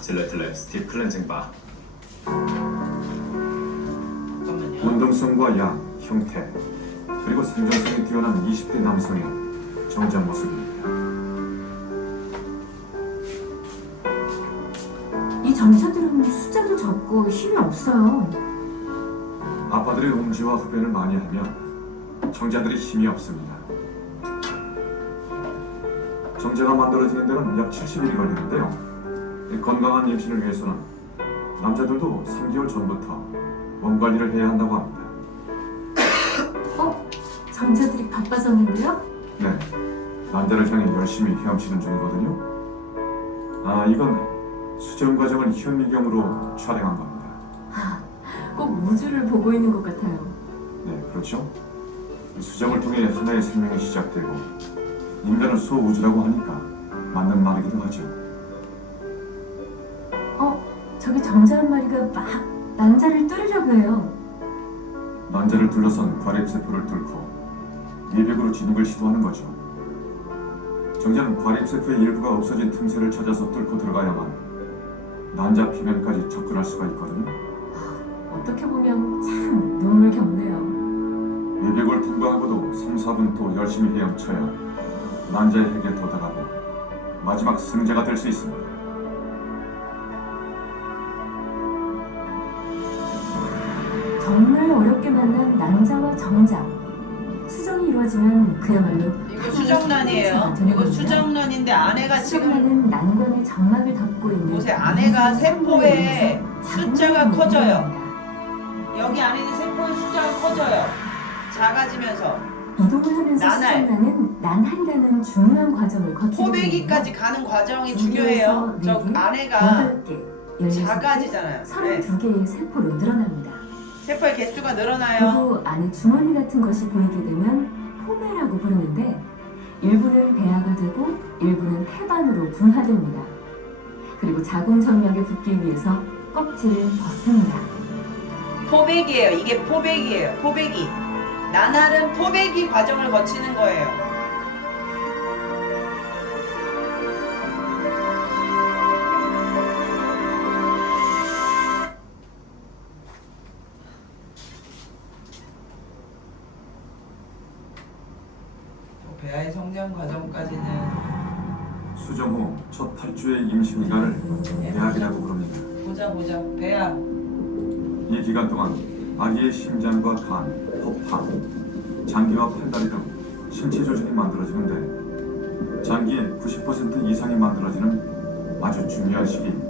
질레틀랩 스틱 클렌징 바. 잠깐만요. 운동성과 양, 형태, 그리고 생존성이 뛰어난 20대 남성의 정장 모습입니다. 이 정자들은 숫자도 적고 힘이 없어요. 아빠들이 음주와 흡연을 많이 하면 정자들이 힘이 없습니다. 정자가 만들어지는 데는 약 70일이 걸리는데요. 이 건강한 임신을 위해서는 남자들도 3개월 전부터 몸 관리를 해야 한다고 합니다. 정자들이 바빠졌는데요? 네, 남자를 향해 열심히 헤엄치는 중이거든요. 이건 수정 과정을 현미경으로 촬영한 겁니다. 꼭 우주를 보고 있는 것 같아요. 네, 그렇죠. 수정을 통해 하나의 생명이 시작되고 인간을 소우주라고 하니까 맞는 말이기도 하죠. 저기 정자 한 마리가 막 난자를 뚫으려고 해요. 난자를 둘러선 과립세포를 뚫고 밀벽으로 진입을 시도하는 거죠. 정자는 과립세포의 일부가 없어진 틈새를 찾아서 뚫고 들어가야만 난자 표면까지 접근할 수가 있거든요. 어떻게 보면 참 눈물겹네요. 밀벽을 통과하고도 3, 4분 또 열심히 헤엄쳐야 난자의 핵에 도달하고 마지막 승자가 될 수 있습니다. 정말 어렵게 만난 난자와 정자. 수정이 이루어지면 그야말로 이거 수정란이에요. 이거 수정란인데 안에가 지금 수정란은 난관의 정막을 덮고 있는 보세요. 안에가 세포에 작은 숫자가 모양을 커져요. 이루어집니다. 여기 안에 있는 세포의 숫자가 커져요. 작아지면서 이동을 하면서 난할. 수정란은 난할이라는 중요한 과정을 거치게 포배기까지 가는 과정이 중요해요. 저 안에가 8개, 작아지잖아요. 네. 32개의 세포로 늘어납니다. 세포의 개수가 늘어나요. 그리고 안에 주머니 같은 것이 보이게 되면 포배라고 부르는데 일부는 배아가 되고 일부는 태반으로 분화됩니다. 그리고 자궁정맥에 붙기 위해서 껍질을 벗습니다. 포배기예요. 이게 포배기예요. 포배기. 나날은 포배기 과정을 거치는 거예요. 배아의 성장 과정까지는 수정 후 첫 8주의 임신 기간을 배학이라고 부릅니다. 보자. 배아. 이 기간 동안 아기의 심장과 간, 허파, 장기와 팔다리 등 신체 조직이 만들어지는데 장기의 90% 이상이 만들어지는 아주 중요한 시기입니다.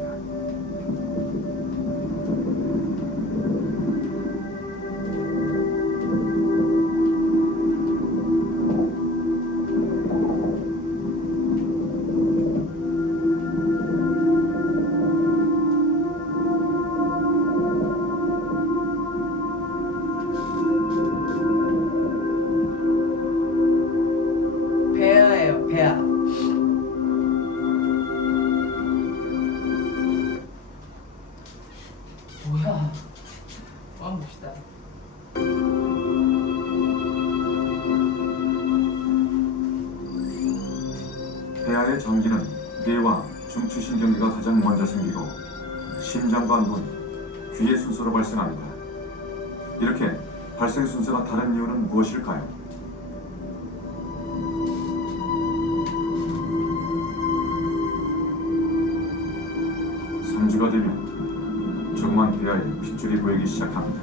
배아예요. 배아. 뭐야? 한번 봅시다. 배아의 전기는 뇌와 중추신경계가 가장 먼저 생기고 심장과 눈, 귀의 순서로 발생합니다. 이렇게 발생 순서가 다른 이유는 무엇일까요? 3주가 되면 조그만 배아에 핏줄이 보이기 시작합니다.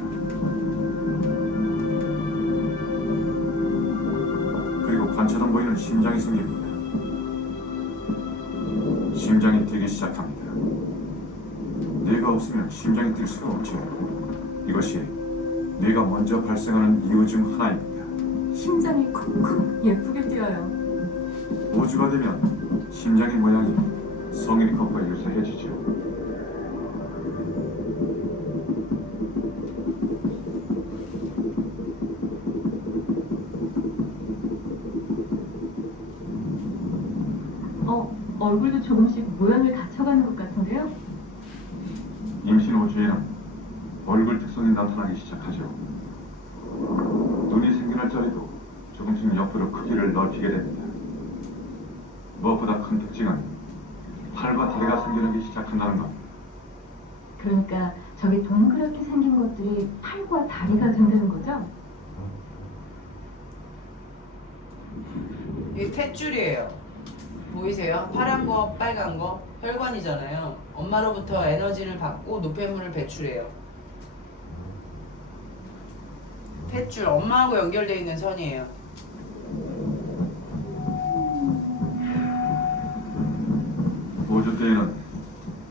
그리고 관처럼 보이는 심장이 생깁니다. 심장이 뛰기 시작합니다. 뇌가 없으면 심장이 뛸 수가 없죠. 이것이 뇌가 먼저 발생하는 이유 중 하나입니다. 심장이 쿵쿵 예쁘게 뛰어요. 5주가 되면 심장의 모양이 성인 컵과 유사해지죠. 얼굴도 조금씩 모양을 갖춰가는 것 같은데요? 임신 5주에는 얼굴 특성이 나타나기 시작하죠. 눈이 생겨날 자리도 조금씩 옆으로 크기를 넓히게 됩니다. 무엇보다 큰 특징은 팔과 다리가 생겨나기 시작한다는 것. 그러니까 저기 동그랗게 생긴 것들이 팔과 다리가 된다는 거죠? 이게 탯줄이에요. 보이세요? 파란 거, 빨간 거 혈관이잖아요. 엄마로부터 에너지를 받고 노폐물을 배출해요. 탯줄, 엄마하고 연결되어 있는 선이에요. 보조 때에는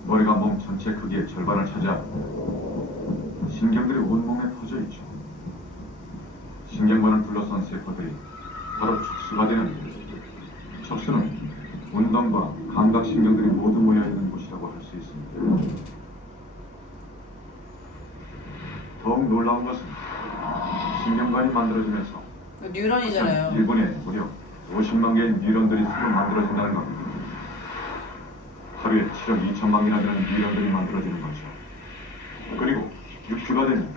머리가 몸 전체 크기의 절반을 차지하고 신경들이 온몸에 퍼져 있죠. 신경관을 둘러싼 세포들이 바로 척수가 되는데, 척수는 운동과 감각신경들이 모두 모여있는 곳이라고 할 수 있습니다. 더욱 놀라운 것은 신경관이 만들어지면서 그 뉴런이잖아요. 1분에 무려 50만 개의 뉴런들이 서로 만들어진다는 겁니다. 하루에 7억 2천만 개나 되는 뉴런들이 만들어지는 거죠. 그리고 6주가 되면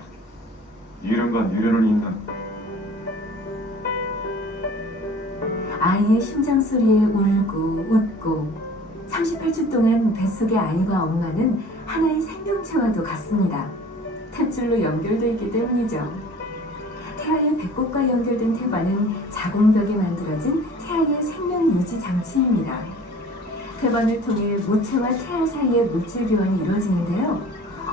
뉴런과 뉴런을 잇는 아이의 심장 소리에 울고 웃고 38주 동안 뱃속의 아이와 엄마는 하나의 생명체와도 같습니다. 탯줄로 연결되어 있기 때문이죠. 태아의 배꼽과 연결된 태반은 자궁벽에 만들어진 태아의 생명 유지 장치입니다. 태반을 통해 모체와 태아 사이의 물질 교환이 이루어지는데요.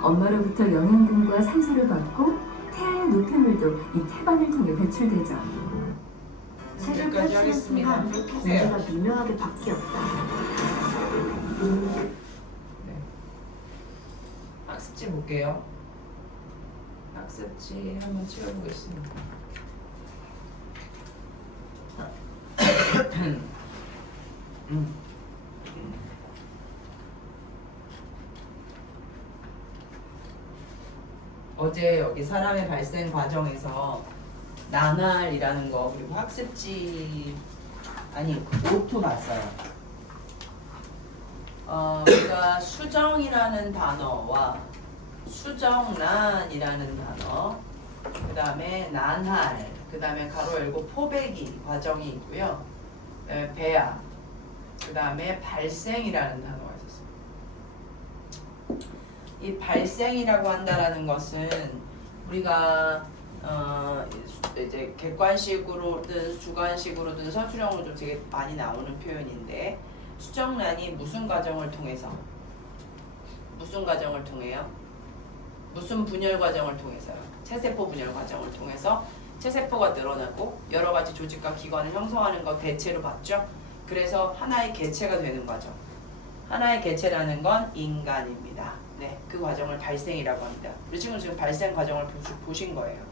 엄마로부터 영양분과 산소를 받고 태아의 노폐물도 이 태반을 통해 배출되죠. 책을 여기까지 펼치는 하겠습니다. 순간 펴세요. 문제가 미묘하게 바뀌었다. 네. 학습지 볼게요. 학습지 한번 치워보겠습니다. 어제 여기 사람의 발생 과정에서 나날이라는 거 그리고 학습지 아니 노트 봤어요. 우리가 수정이라는 단어와 수정란이라는 단어, 그 다음에 난할, 그 다음에 가로 열고 포배기 과정이 있고요. 배아, 그 다음에 발생이라는 단어가 있었어요. 이 발생이라고 한다라는 것은 우리가 이제 객관식으로든 주관식으로든 서술형으로도 되게 많이 나오는 표현인데, 수정란이 무슨 과정을 통해서 무슨 분열 과정을 통해서요? 체세포 분열 과정을 통해서 체세포가 늘어나고 여러 가지 조직과 기관을 형성하는 거 대체로 봤죠? 그래서 하나의 개체가 되는 과정. 하나의 개체라는 건 인간입니다. 네, 그 과정을 발생이라고 합니다. 지금 발생 과정을 보신 거예요.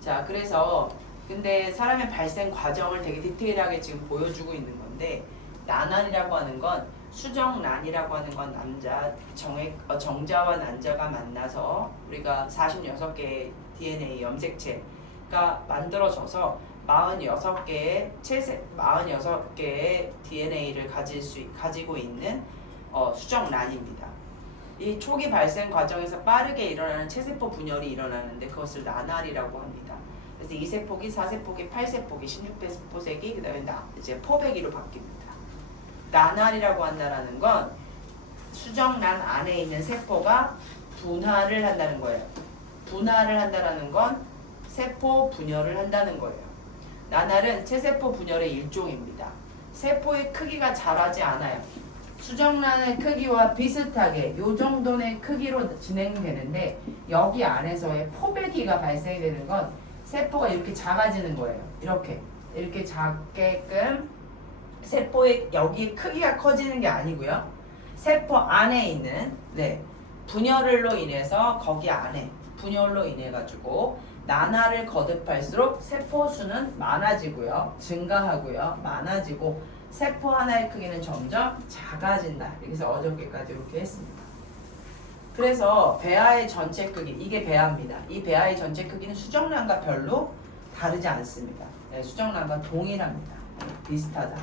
자, 그래서 근데 사람의 발생 과정을 되게 디테일하게 지금 보여주고 있는 건데, 난환이라고 하는 건 수정란이라고 하는 건 정자와 난자가 만나서 우리가 46개의 DNA 염색체가 만들어져서 46개의 DNA를 가지고 있는 수정란입니다. 이 초기 발생 과정에서 빠르게 일어나는 체세포 분열이 일어나는데 그것을 난활이라고 합니다. 그래서 2세포기, 4세포기, 8세포기, 16세포기, 그 다음에 이제 포배기로 바뀝니다. 난활이라고 한다는 건 수정란 안에 있는 세포가 분할을 한다는 거예요. 분할을 한다는 건 세포 분열을 한다는 거예요. 난활은 체세포 분열의 일종입니다. 세포의 크기가 자라지 않아요. 수정란의 크기와 비슷하게 이 정도의 크기로 진행되는데, 여기 안에서의 포배기가 발생되는 건 세포가 이렇게 작아지는 거예요. 이렇게 작게끔 세포의 여기 크기가 커지는 게 아니고요. 세포 안에 있는 분열로 인해서 거기 안에 분열로 인해 가지고 난화를 거듭할수록 세포 수는 많아지고요, 증가하고요, 많아지고 세포 하나의 크기는 점점 작아진다. 그래서 어저께까지 이렇게 했습니다. 그래서 배아의 전체 크기, 이게 배아입니다. 이 배아의 전체 크기는 수정란과 별로 다르지 않습니다. 네, 수정란과 동일합니다. 비슷하다.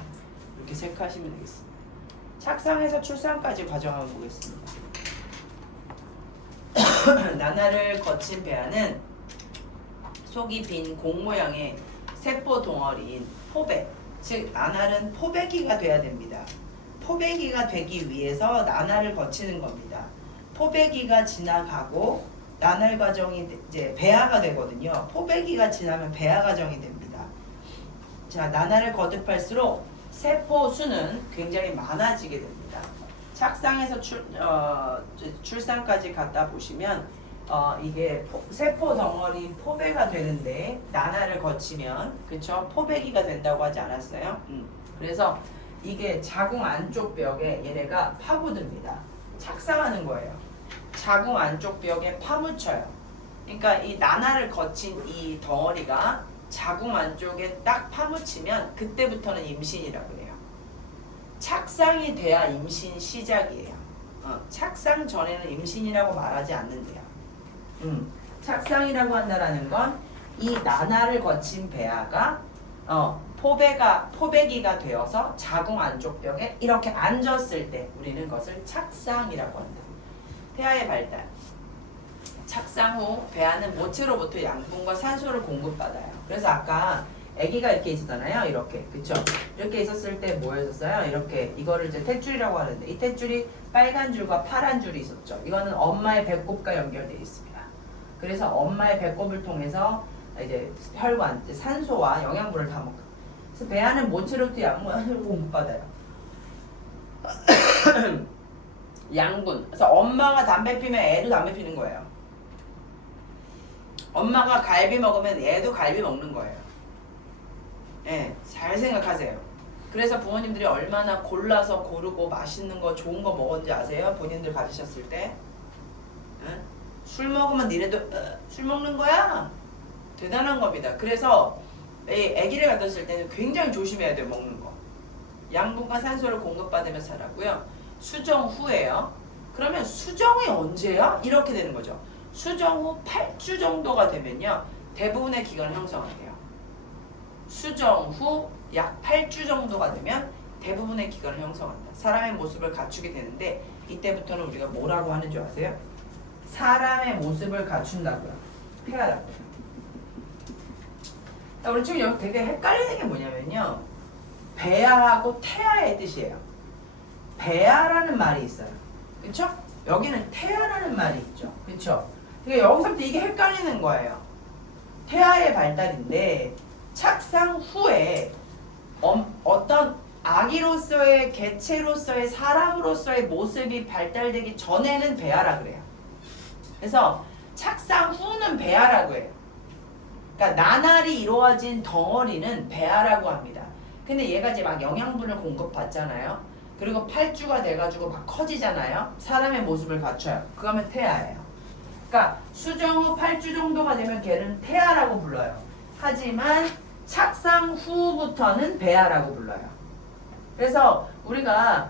이렇게 체크하시면 되겠습니다. 착상에서 출산까지 과정 한번 보겠습니다. 난화를 거친 배아는 속이 빈 공 모양의 세포 덩어리인 포배, 즉 난할은 포배기가 돼야 됩니다. 포배기가 되기 위해서 나날을 거치는 겁니다. 포배기가 지나가고 나날 과정이 이제 배아가 되거든요. 포배기가 지나면 배아 과정이 됩니다. 자, 나날을 거듭할수록 세포 수는 굉장히 많아지게 됩니다. 착상에서 출산까지 갖다 보시면 이게 세포 덩어리 포배가 되는데 나날을 거치면 그쵸? 포배기가 된다고 하지 않았어요? 그래서 이게 자궁 안쪽 벽에 얘네가 파고듭니다. 착상하는 거예요. 자궁 안쪽 벽에 파묻혀요. 그러니까 이 나날을 거친 이 덩어리가 자궁 안쪽에 딱 파묻히면 그때부터는 임신이라고 해요. 착상이 돼야 임신 시작이에요. 착상 전에는 임신이라고 말하지 않는데요. 착상이라고 한다라는 건 이 나날을 거친 배아가 포배기가 되어서 자궁 안쪽 벽에 이렇게 앉았을 때 우리는 그것을 착상이라고 한다. 태아의 발달. 착상 후 배아는 모체로부터 양분과 산소를 공급받아요. 그래서 아까 아기가 이렇게 있었잖아요. 이렇게. 그쵸? 이렇게 있었을 때 뭐였었어요? 이렇게. 이거를 이제 탯줄이라고 하는데 이 탯줄이 빨간 줄과 파란 줄이 있었죠. 이거는 엄마의 배꼽과 연결되어 있습니다. 그래서 엄마의 배꼽을 통해서 이제 혈관, 이제 산소와 영양분을 다 먹고. 그래서 배아는 모체로부터 양분을 공급받아요. 양분. 그래서 엄마가 담배 피면 애도 담배 피는 거예요. 엄마가 갈비 먹으면 애도 갈비 먹는 거예요. 예, 잘 생각하세요. 그래서 부모님들이 얼마나 골라서 고르고 맛있는 거 좋은 거 먹었는지 아세요? 본인들 가지셨을 때. 예? 술 먹으면 니네도 술 먹는 거야? 대단한 겁니다. 그래서 아기를 가졌을 때는 굉장히 조심해야 돼요. 먹는 거. 양분과 산소를 공급받으면서 자라고요. 수정 후에요. 그러면 수정이 언제야? 이렇게 되는 거죠. 수정 후 8주 정도가 되면요. 대부분의 기관을 형성하게요. 수정 후 약 8주 정도가 되면 대부분의 기관을 형성한다. 사람의 모습을 갖추게 되는데 이때부터는 우리가 뭐라고 하는 줄 아세요? 사람의 모습을 갖춘다고요. 태아라고요. 우리 지금 여기 되게 헷갈리는 게 뭐냐면요. 배아하고 태아의 뜻이에요. 배아라는 말이 있어요. 그쵸? 여기는 태아라는 말이 있죠. 그쵸? 그러니까 여기서부터 이게 헷갈리는 거예요. 태아의 발달인데 착상 후에 어떤 아기로서의 개체로서의 사람으로서의 모습이 발달되기 전에는 배아라 그래요. 그래서 착상 후는 배아라고 해요. 그러니까 나날이 이루어진 덩어리는 배아라고 합니다. 근데 얘가 이제 막 영양분을 공급받잖아요. 그리고 8주가 돼가지고 막 커지잖아요. 사람의 모습을 갖춰요. 그거면 태아예요. 그러니까 수정 후 8주 정도가 되면 걔는 태아라고 불러요. 하지만 착상 후부터는 배아라고 불러요. 그래서 우리가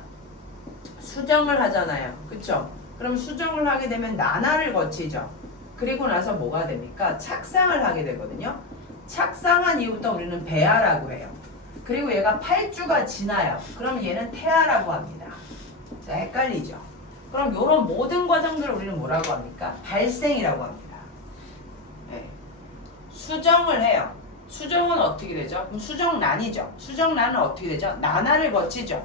수정을 하잖아요. 그쵸? 그럼 수정을 하게 되면 나날을 거치죠. 그리고 나서 뭐가 됩니까? 착상을 하게 되거든요. 착상한 이후부터 우리는 배아라고 해요. 그리고 얘가 8주가 지나요. 그럼 얘는 태아라고 합니다. 자, 헷갈리죠? 그럼 이런 모든 과정들을 우리는 뭐라고 합니까? 발생이라고 합니다. 네. 수정을 해요. 수정은 어떻게 되죠? 그럼 수정란이죠. 수정란은 어떻게 되죠? 나날을 거치죠.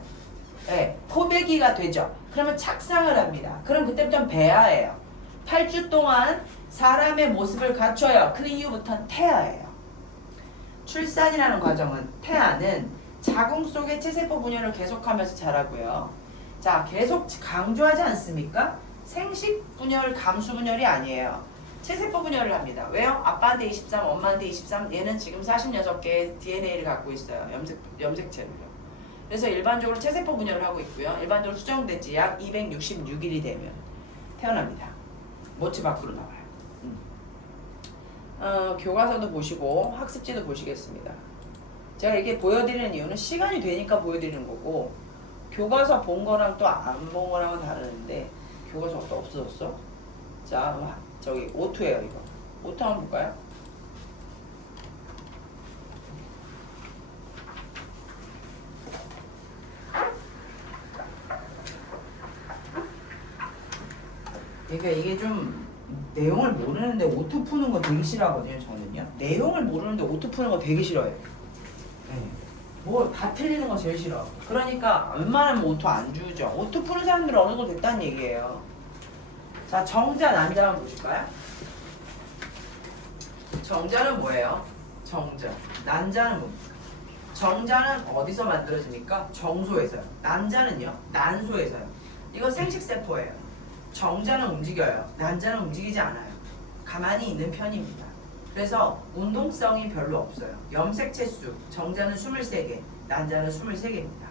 네. 포배기가 되죠. 그러면 착상을 합니다. 그럼 그때부터는 배아예요. 8주 동안 사람의 모습을 갖춰요. 그 이후부터는 태아예요. 출산이라는 과정은 태아는 자궁 속의 체세포 분열을 계속하면서 자라고요. 자, 계속 강조하지 않습니까? 생식 분열, 감수 분열이 아니에요. 체세포 분열을 합니다. 왜요? 아빠한테 23, 엄마한테 23, 얘는 지금 46개의 DNA를 갖고 있어요. 염색체를요. 그래서 일반적으로 체세포 분열을 하고 있고요. 일반적으로 수정된 지 약 266일이 되면 태어납니다. 모체 밖으로 나와요. 교과서도 보시고 학습지도 보시겠습니다. 제가 이렇게 보여드리는 이유는 시간이 되니까 보여드리는 거고 교과서 본 거랑 또 안 본 거랑은 다르는데 교과서 또 없어졌어? 자, 저기 오투예요 이거. 오투 한번 볼까요? 그러니까 이게 좀 내용을 모르는데 오투 푸는 거 되게 싫어하거든요. 저는요. 내용을 모르는데 오투 푸는 거 되게 싫어해요. 네. 뭐 다 틀리는 거 제일 싫어. 그러니까 웬만하면 오토 안 주죠. 오토 푸는 사람들은 어느 정도 됐다는 얘기예요. 자, 정자, 난자 한번 보실까요? 정자는 뭐예요? 정자. 난자는 뭡니까? 정자는 어디서 만들어집니까? 정소에서요. 난자는요? 난소에서요. 이거 생식세포예요. 정자는 움직여요. 난자는 움직이지 않아요. 가만히 있는 편입니다. 그래서 운동성이 별로 없어요. 염색체 수, 정자는 23개, 난자는 23개입니다.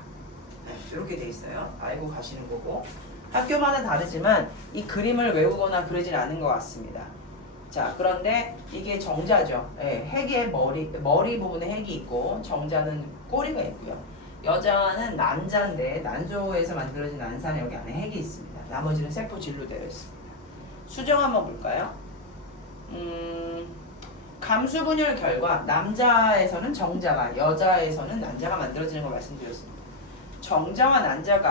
네, 이렇게 돼 있어요. 알고 가시는 거고. 학교마다 다르지만 이 그림을 외우거나 그러진 않은 것 같습니다. 자, 그런데 이게 정자죠. 네, 핵의 머리 부분에 핵이 있고 정자는 꼬리가 있고요. 여자는 난자인데 난소에서 만들어진 난산에 여기 안에 핵이 있습니다. 나머지는 세포 질로 되어 있습니다. 수정 한번 볼까요? 감수분열 결과 남자에서는 정자가, 여자에서는 난자가 만들어지는 걸 말씀드렸습니다. 정자와 난자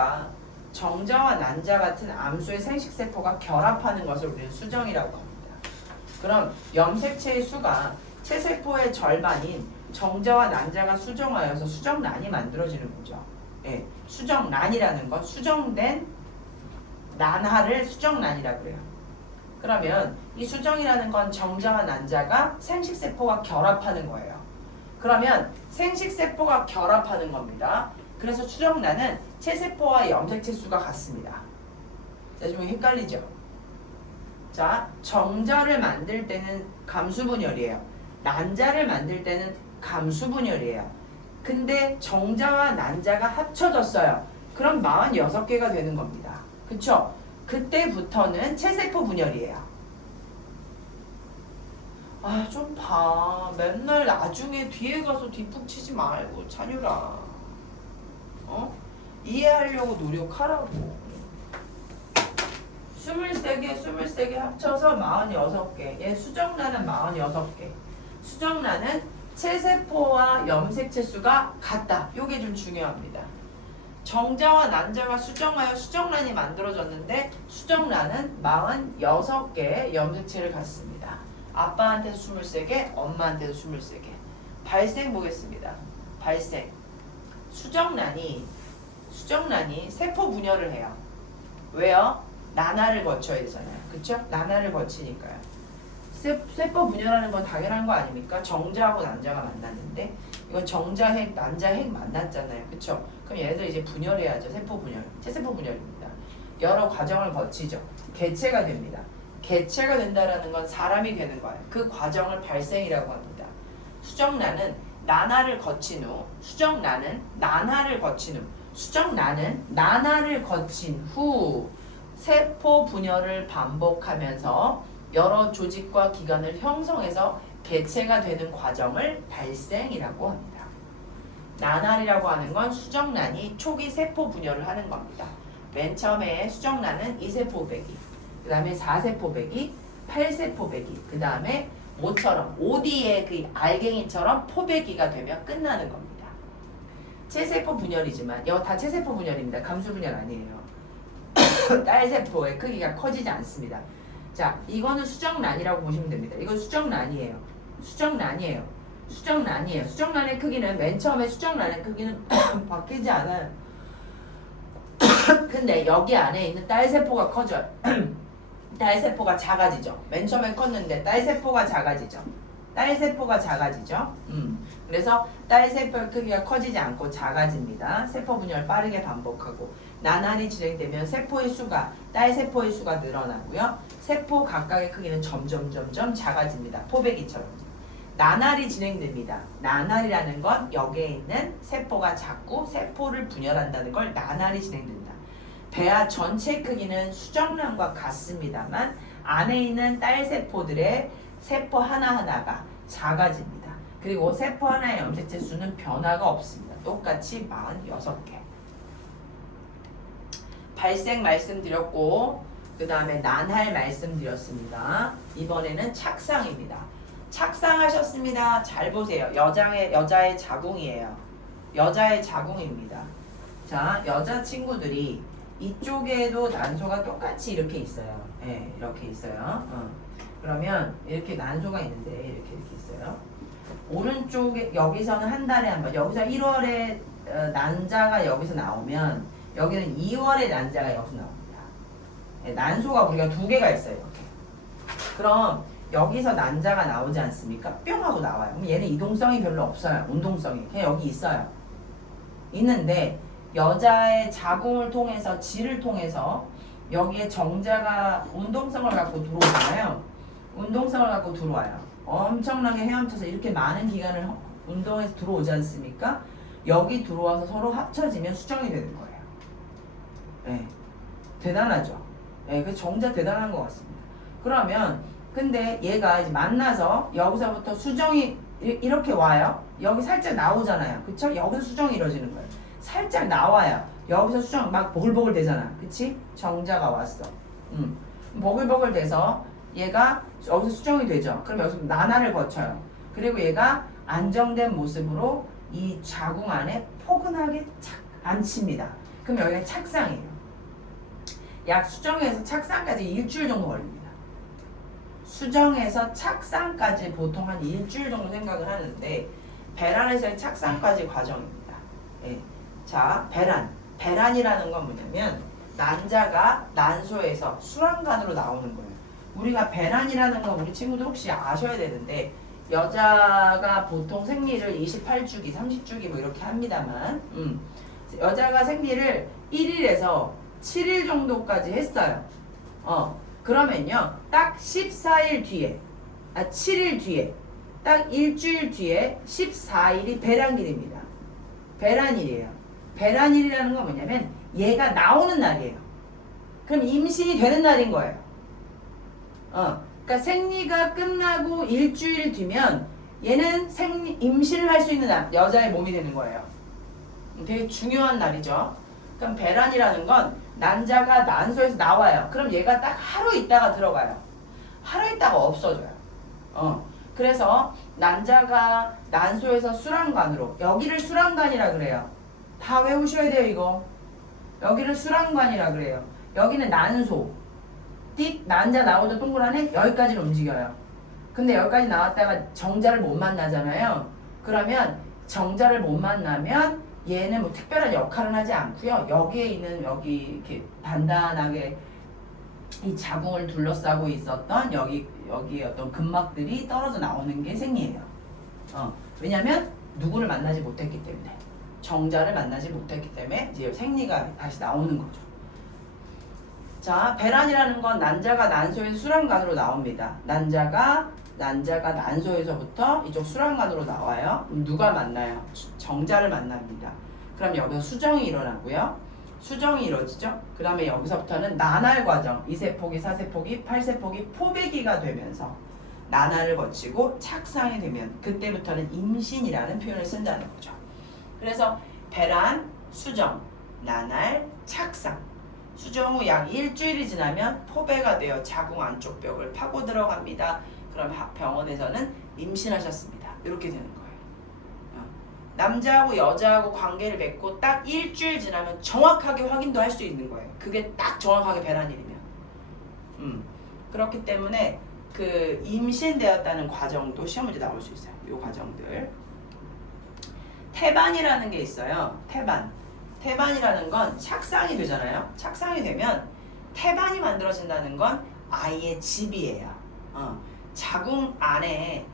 같은 암수의 생식세포가 결합하는 것을 우리는 수정이라고 합니다. 그럼 염색체의 수가 체세포의 절반인 정자와 난자가 수정하여서 수정란이 만들어지는 거죠. 예, 수정란이라는 건 수정된 난하를 수정란이라고 그래요. 그러면 이 수정이라는 건 정자와 난자가 생식세포가 결합하는 거예요. 그러면 생식세포가 결합하는 겁니다. 그래서 수정란은 체세포와 염색체 수가 같습니다. 자, 좀 헷갈리죠? 자, 정자를 만들 때는 감수분열이에요. 난자를 만들 때는 감수분열이에요. 근데 정자와 난자가 합쳐졌어요. 그럼 46개가 되는 겁니다. 그쵸? 그때부터는 체세포 분열이에요. 아, 좀 봐. 맨날 나중에 뒤에 가서 뒷북 치지 말고 찬유라. 이해하려고 노력하라고. 23개 합쳐서 46개. 얘 수정란은 46개. 수정란은 체세포와 염색체 수가 같다. 요게 좀 중요합니다. 정자와 난자가 수정하여 수정란이 만들어졌는데 수정란은 46개의 염색체를 갖습니다. 아빠한테도 23개, 엄마한테도 23개. 발생 보겠습니다. 발생. 수정란이 세포 분열을 해요. 왜요? 난하를 거쳐야 되잖아요. 그쵸? 난하를 거치니까요. 세포 분열하는 건 당연한 거 아닙니까? 정자하고 난자가 만났는데 이건 정자 핵, 난자 핵 만났잖아요. 그쵸? 그럼 얘네들 이제 분열해야죠. 세포 분열. 체세포 분열입니다. 여러 과정을 거치죠. 개체가 됩니다. 개체가 된다라는 건 사람이 되는 거예요. 그 과정을 발생이라고 합니다. 수정란은 난하를 거친 후 세포 분열을 반복하면서 여러 조직과 기관을 형성해서 개체가 되는 과정을 발생이라고 합니다. 난알이라고 하는 건 수정란이 초기 세포 분열을 하는 겁니다. 맨 처음에 수정란은 2세포 배기, 그 다음에 4세포 배기, 8세포 배기, 그 다음에 모처럼 OD의 그 알갱이처럼 포배기가 되면 끝나는 겁니다. 체세포 분열이지만 이거 다 체세포 분열입니다. 감수 분열 아니에요. 딸세포의 크기가 커지지 않습니다. 자, 이거는 수정란이라고 보시면 됩니다. 이건 수정란이에요. 수정란의 크기는 맨 처음에 수정란의 크기는 바뀌지 않아요. 근데 여기 안에 있는 딸세포가 커져요. 딸세포가 작아지죠. 맨 처음에 컸는데 딸세포가 작아지죠. 그래서 딸세포의 크기가 커지지 않고 작아집니다. 세포 분열 빠르게 반복하고 난알이 진행되면 딸세포의 수가 늘어나고요. 세포 각각의 크기는 점점 작아집니다. 포배기처럼. 난알이 진행됩니다. 난알이라는 건 여기에 있는 세포가 작고 세포를 분열한다는 걸 난알이 진행된다. 배아 전체 크기는 수정란과 같습니다만 안에 있는 딸세포들의 세포 하나하나가 작아집니다. 그리고 세포 하나의 염색체 수는 변화가 없습니다. 똑같이 46개. 발생 말씀드렸고 그 다음에 난할 말씀드렸습니다. 이번에는 착상입니다. 착상하셨습니다. 잘 보세요. 여자의 자궁이에요. 여자의 자궁입니다. 자, 여자 친구들이 이쪽에도 난소가 똑같이 이렇게 있어요. 네, 이렇게 있어요. 그러면 이렇게 난소가 있는데 이렇게 있어요. 오른쪽에 여기서는 한 달에 한 번. 여기서 1월에 난자가 여기서 나오면 여기는 2월에 난자가 여기서 나옵니다. 예, 난소가 우리가 두 개가 있어요. 이렇게. 그럼 여기서 난자가 나오지 않습니까? 뿅 하고 나와요. 그럼 얘는 이동성이 별로 없어요. 운동성이. 그냥 여기 있어요. 있는데 여자의 자궁을 통해서 질을 통해서 여기에 정자가 운동성을 갖고 들어오잖아요. 운동성을 갖고 들어와요. 엄청나게 헤엄쳐서 이렇게 많은 기간을 운동해서 들어오지 않습니까? 여기 들어와서 서로 합쳐지면 수정이 되는 거예요. 네. 대단하죠. 네, 그 정자 대단한 것 같습니다. 그러면 근데 얘가 이제 만나서 여기서부터 수정이 이렇게 와요. 여기 살짝 나오잖아요. 그쵸? 여기서 수정이 이루어지는 거예요. 살짝 나와요. 여기서 수정 막 보글보글 되잖아. 그치? 정자가 왔어. 보글보글 돼서 얘가 여기서 수정이 되죠. 그럼 여기서 난화를 거쳐요. 그리고 얘가 안정된 모습으로 이 자궁 안에 포근하게 착 앉힙니다. 그럼 여기가 착상이에요. 약 수정에서 착상까지 일주일 정도 걸립니다. 수정에서 착상까지 보통 한 일주일 정도 생각을 하는데 배란에서의 착상까지 과정입니다. 예. 자, 배란이라는 건 뭐냐면 난자가 난소에서 수란관으로 나오는 거예요. 우리가 배란이라는 건 우리 친구들 혹시 아셔야 되는데 여자가 보통 생리를 28주기, 30주기 뭐 이렇게 합니다만 여자가 생리를 1일에서 7일 정도까지 했어요. 그러면요 딱 14일 뒤에 7일 뒤에 딱 일주일 뒤에 14일이 배란길입니다. 배란일이에요. 배란일이라는 건 뭐냐면 얘가 나오는 날이에요. 그럼 임신이 되는 날인 거예요. 그러니까 생리가 끝나고 일주일 뒤면 얘는 임신을 할 수 있는 날, 여자의 몸이 되는 거예요. 되게 중요한 날이죠. 그럼 배란이라는 건 난자가 난소에서 나와요. 그럼 얘가 딱 하루 있다가 들어가요. 하루 있다가 없어져요. 그래서 난자가 난소에서 수란관으로, 여기를 수란관이라 그래요. 다 외우셔야 돼요 이거. 여기를 수란관이라 그래요. 여기는 난소. 띡 난자 나오죠 동그라네. 여기까지는 움직여요. 근데 여기까지 나왔다가 정자를 못 만나잖아요. 그러면 정자를 못 만나면 얘는 뭐 특별한 역할은 하지 않고요. 여기에 있는 여기 이렇게 단단하게 이 자궁을 둘러싸고 있었던 여기 어떤 근막들이 떨어져 나오는 게 생리예요. 왜냐면 누구를 만나지 못했기 때문에, 정자를 만나지 못했기 때문에 이제 생리가 다시 나오는 거죠. 자, 배란이라는 건 난자가 난소에서 수란관으로 나옵니다. 난자가 난소에서부터 이쪽 수란관으로 나와요. 그럼 누가 만나요? 정자를 만납니다. 그럼 여기서 수정이 일어나고요. 수정이 이루어지죠. 그 다음에 여기서부터는 난할 과정, 2세포기, 4세포기, 8세포기, 포배기가 되면서 난할을 거치고 착상이 되면 그때부터는 임신이라는 표현을 쓴다는 거죠. 그래서 배란, 수정, 난할, 착상. 수정 후 약 일주일이 지나면 포배가 되어 자궁 안쪽 벽을 파고 들어갑니다. 그럼 병원에서는 임신하셨습니다. 이렇게 되는 거예요. 남자하고 여자하고 관계를 맺고 딱 일주일 지나면 정확하게 확인도 할 수 있는 거예요. 그게 딱 정확하게 배란일이면. 그렇기 때문에 그 임신되었다는 과정도 시험 문제 나올 수 있어요. 이 과정들. 태반이라는 게 있어요. 태반이라는 건 착상이 되잖아요. 착상이 되면 태반이 만들어진다는 건 아이의 집이에요. 자궁 안에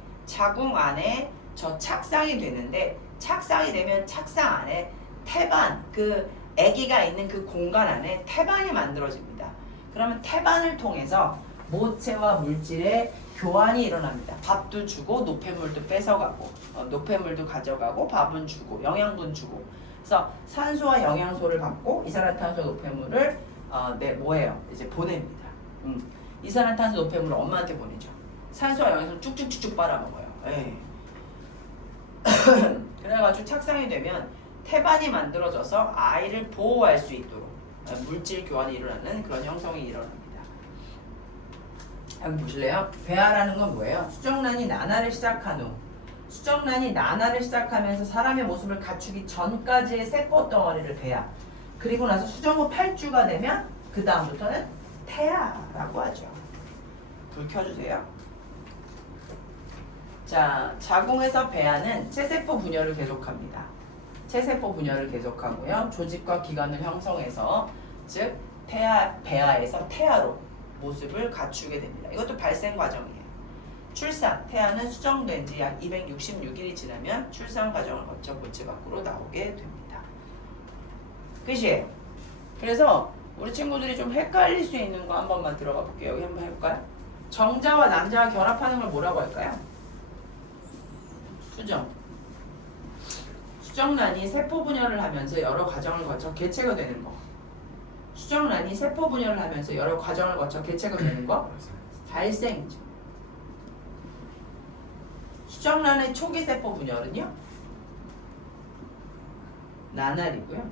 저 착상이 되는데, 착상이 되면 착상 안에 태반, 그 아기가 있는 그 공간 안에 태반이 만들어집니다. 그러면 태반을 통해서 모체와 물질의 교환이 일어납니다. 밥도 주고 노폐물도 뺏어가고, 노폐물도 가져가고, 밥은 주고, 영양분 주고. 그래서 산소와 영양소를 받고 이산화탄소 노폐물을 이제 보냅니다. 이산화탄소 노폐물을 엄마한테 보내죠. 산소와 영양소를 쭉쭉쭉쭉 빨아먹어요. 그래가지고 착상이 되면 태반이 만들어져서 아이를 보호할 수 있도록 물질 교환이 일어나는 그런 형성이 일어납니다. 여기 보실래요? 배아라는 건 뭐예요? 수정란이 난화를 시작한 후, 수정란이 난화를 시작하면서 사람의 모습을 갖추기 전까지의 세포 덩어리를 배아, 그리고 나서 수정 후 8주가 되면 그 다음부터는 태아라고 하죠. 불 켜주세요. 자, 자궁에서 배아는 체세포 분열을 계속합니다. 체세포 분열을 계속하고요. 조직과 기관을 형성해서 즉 배아에서 태아로 모습을 갖추게 됩니다. 이것도 발생 과정이에요. 출산, 태아는 수정된 지 약 266일이 지나면 출산 과정을 거쳐 모체 밖으로 나오게 됩니다. 끝이에요. 그래서 우리 친구들이 좀 헷갈릴 수 있는 거 한 번만 들어가 볼게요. 여기 한번 해볼까요? 정자와 난자가 결합하는 걸 뭐라고 할까요? 수정. 수정란이 세포 분열을 하면서 여러 과정을 거쳐 개체가 되는 거. 수정란이 세포 분열을 하면서 여러 과정을 거쳐 개체가 되는 거. 발생이죠. 수정란의 초기 세포 분열은요? 나날이고요.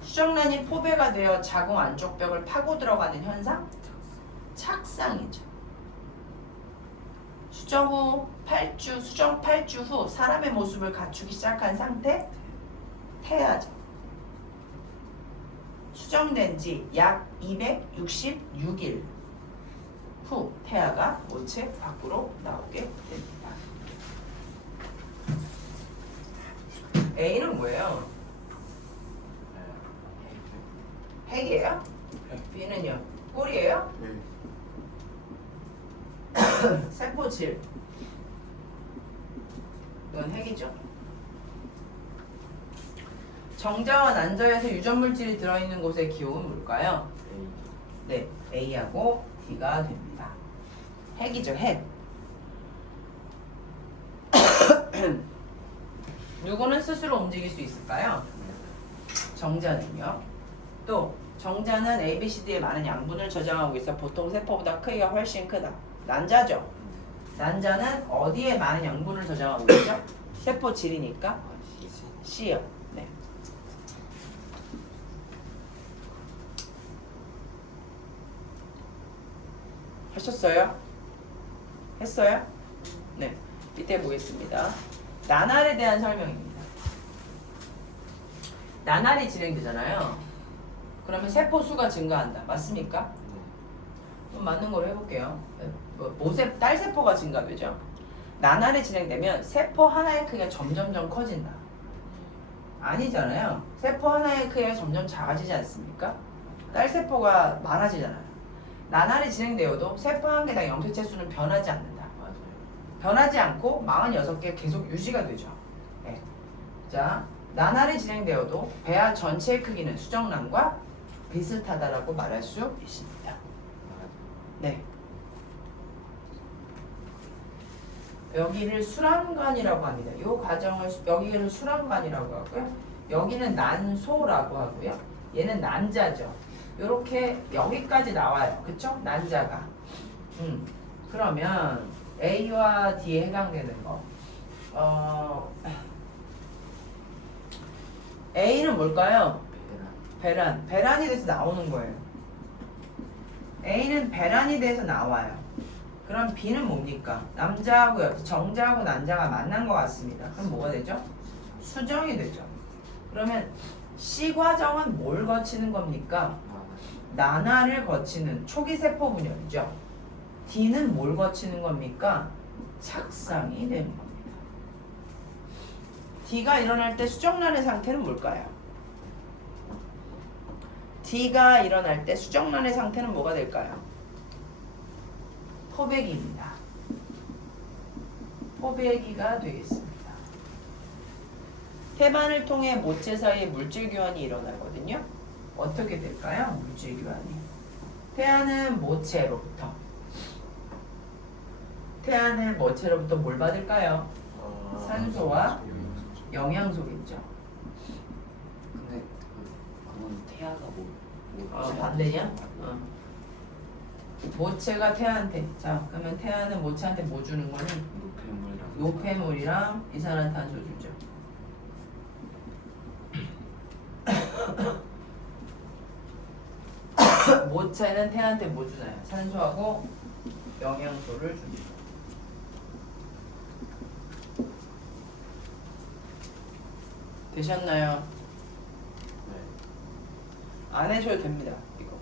수정란이 포배가 되어 자궁 안쪽 벽을 파고 들어가는 현상? 착상이죠. 수정 8주 후 사람의 모습을 갖추기 시작한 상태? 태아죠. 수정된 지 약 266일 후 태아가 모체 밖으로 나오게 됩니다. A는 뭐예요? 핵이에요? B는요? 꿀이에요? 세포질. 이건 핵이죠. 정자와 난자에서 유전물질이 들어있는 곳의 기호는 뭘까요? 네, A하고 D가 됩니다. 핵이죠, 핵. 누구는 스스로 움직일 수 있을까요? 정자는요. 또 정자는 ABCD의 많은 양분을 저장하고 있어 보통 세포보다 크기가 훨씬 크다. 난자죠. 난자는 어디에 많은 양분을 저장하고 있죠? 세포 질이니까 C요. 네. 하셨어요? 했어요? 네. 이때 보겠습니다. 나날에 대한 설명입니다. 나날이 진행되잖아요. 그러면 세포 수가 증가한다. 맞습니까? 맞는 걸로 해볼게요. 딸세포가 증가되죠. 나날이 진행되면 세포 하나의 크기가 점점점 커진다. 아니잖아요. 세포 하나의 크기가 점점 작아지지 않습니까? 딸세포가 많아지잖아요. 나날이 진행되어도 세포 한 개당 염색체 수는 변하지 않는다. 변하지 않고 46개 계속 유지가 되죠. 네. 자, 나날이 진행되어도 배아 전체의 크기는 수정란과 비슷하다라고 말할 수 있습니다. 네. 여기를 수란관이라고 합니다. 이 과정을 여기를 수란관이라고 하고요. 여기는 난소라고 하고요. 얘는 난자죠. 이렇게 여기까지 나와요. 그쵸? 난자가. 그러면 A와 D에 해당되는 거. A는 뭘까요? 배란. 배란이 돼서 나오는 거예요. A는 배란이 돼서 나와요. 그럼 B는 뭡니까? 남자하고 정자하고 난자가 만난 것 같습니다. 그럼 뭐가 되죠? 수정이 되죠. 그러면 C 과정은 뭘 거치는 겁니까? 나날을 거치는 초기 세포 분열이죠. D는 뭘 거치는 겁니까? 착상이 되는 겁니다. D가 일어날 때 수정란의 상태는 뭘까요? D가 일어날 때 수정란의 상태는 뭐가 될까요? 포배기입니다. 포배기가 되겠습니다. 태반을 통해 모체 사이에 물질 교환이 일어나거든요. 어떻게 될까요? 물질 교환이. 태아는 모체로부터 뭘 받을까요? 산소와 영양소겠죠. 근데 그건 태아가 뭐 반대냐? 모체가 태아한테. 자, 그러면 태아는 모체한테 뭐 주는 거니? 노폐물이랑 이산화탄소 주죠. 모체는 태아한테 뭐 주나요? 산소하고 영양소를 줍니다. 되셨나요? 네. 안 해줘도 됩니다. 이거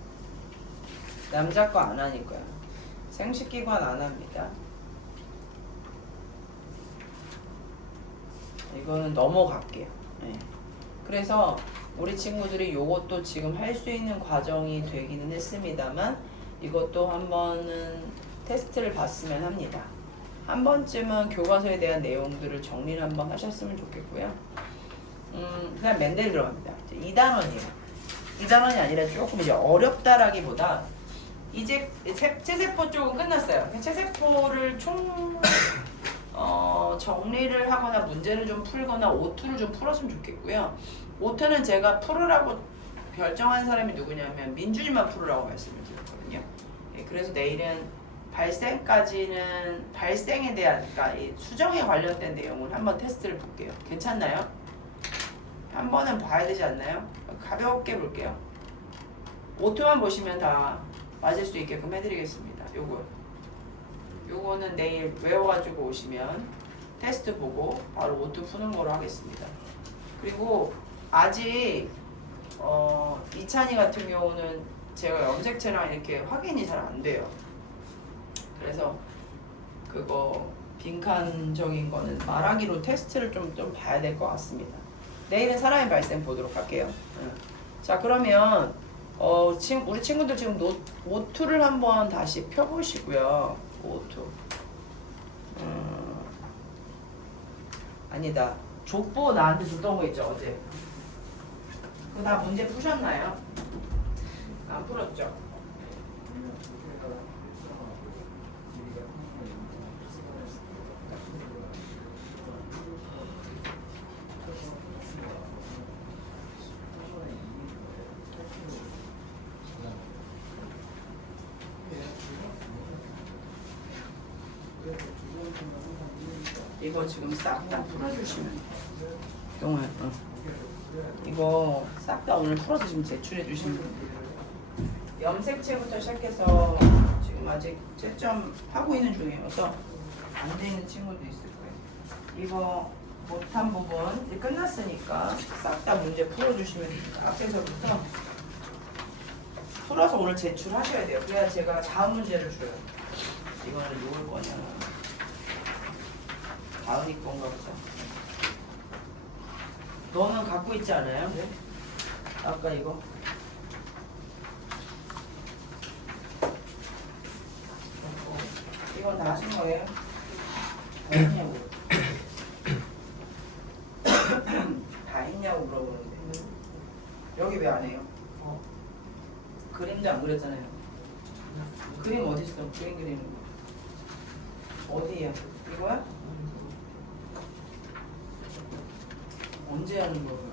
남자 거 안 하니까요. 생식기관 안 합니다. 이거는 넘어갈게요. 네. 그래서 우리 친구들이 요것도 지금 할 수 있는 과정이 되기는 했습니다만 이것도 한번은 테스트를 봤으면 합니다. 한 번쯤은 교과서에 대한 내용들을 정리를 한번 하셨으면 좋겠고요. 그다음 맨델 들어갑니다. 2단원이에요. 2단원이 아니라 조금 이제 어렵다라기보다 이제 체세포 쪽은 끝났어요. 체세포를 정리를 하거나 문제를 좀 풀거나 오투를 좀 풀었으면 좋겠고요. 오투는 제가 풀으라고 결정한 사람이 누구냐면 민준이만 풀으라고 말씀을 드렸거든요. 예, 그래서 내일은 발생까지는 발생에 대한 그러니까 이 수정에 관련된 내용을 한번 테스트를 볼게요. 괜찮나요? 한 번은 봐야 되지 않나요? 가볍게 볼게요. 오투만 보시면 다 맞을 수 있게끔 해드리겠습니다. 요거는 내일 외워가지고 오시면 테스트 보고 바로 오투 푸는 거로 하겠습니다. 그리고 아직 이찬이 같은 경우는 제가 염색체랑 이렇게 확인이 잘 안 돼요. 그래서 그거 빈칸적인 거는 말하기로 테스트를 좀 봐야 될 것 같습니다. 내일은 사람의 발생 보도록 할게요. 자, 그러면 우리 친구들 지금 오투를 한번 다시 펴보시고요. 오투. 아니다. 족보 나한테 줬던 거 있죠, 어제. 그거 다 문제 푸셨나요? 안 풀었죠? 이거 지금 싹 다 풀어주시면 돼요. 영호야, 이거 싹 다 오늘 풀어서 지금 제출해 주시면 돼요. 염색체부터 시작해서 지금 아직 채점 하고 있는 중이어서 안 돼 있는 친구도 있을 거예요. 이거 못한 부분 이제 끝났으니까 싹 다 문제 풀어주시면 됩니다. 앞에서부터 풀어서 오늘 제출하셔야 돼요. 그래야 제가 다음 문제를 줘요. 이거는 누굴 거냐? 다은이 건가 보다. 너는 갖고 있지 않아요? 네? 아까 이거? 이건 다 하신 거예요? 다 했냐고. 다 했냐고 물어보는데. 여기 왜 안 해요? 그림도 안 그렸잖아요. 그림 어디 있어? 그림 그리는 거. 어디야? 이거야? 언제 하는 거예요?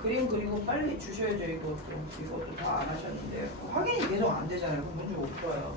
그림 그리고 빨리 주셔야죠. 이것도 다 안 하셨는데 확인이 계속 안 되잖아요. 문제 못 풀어요.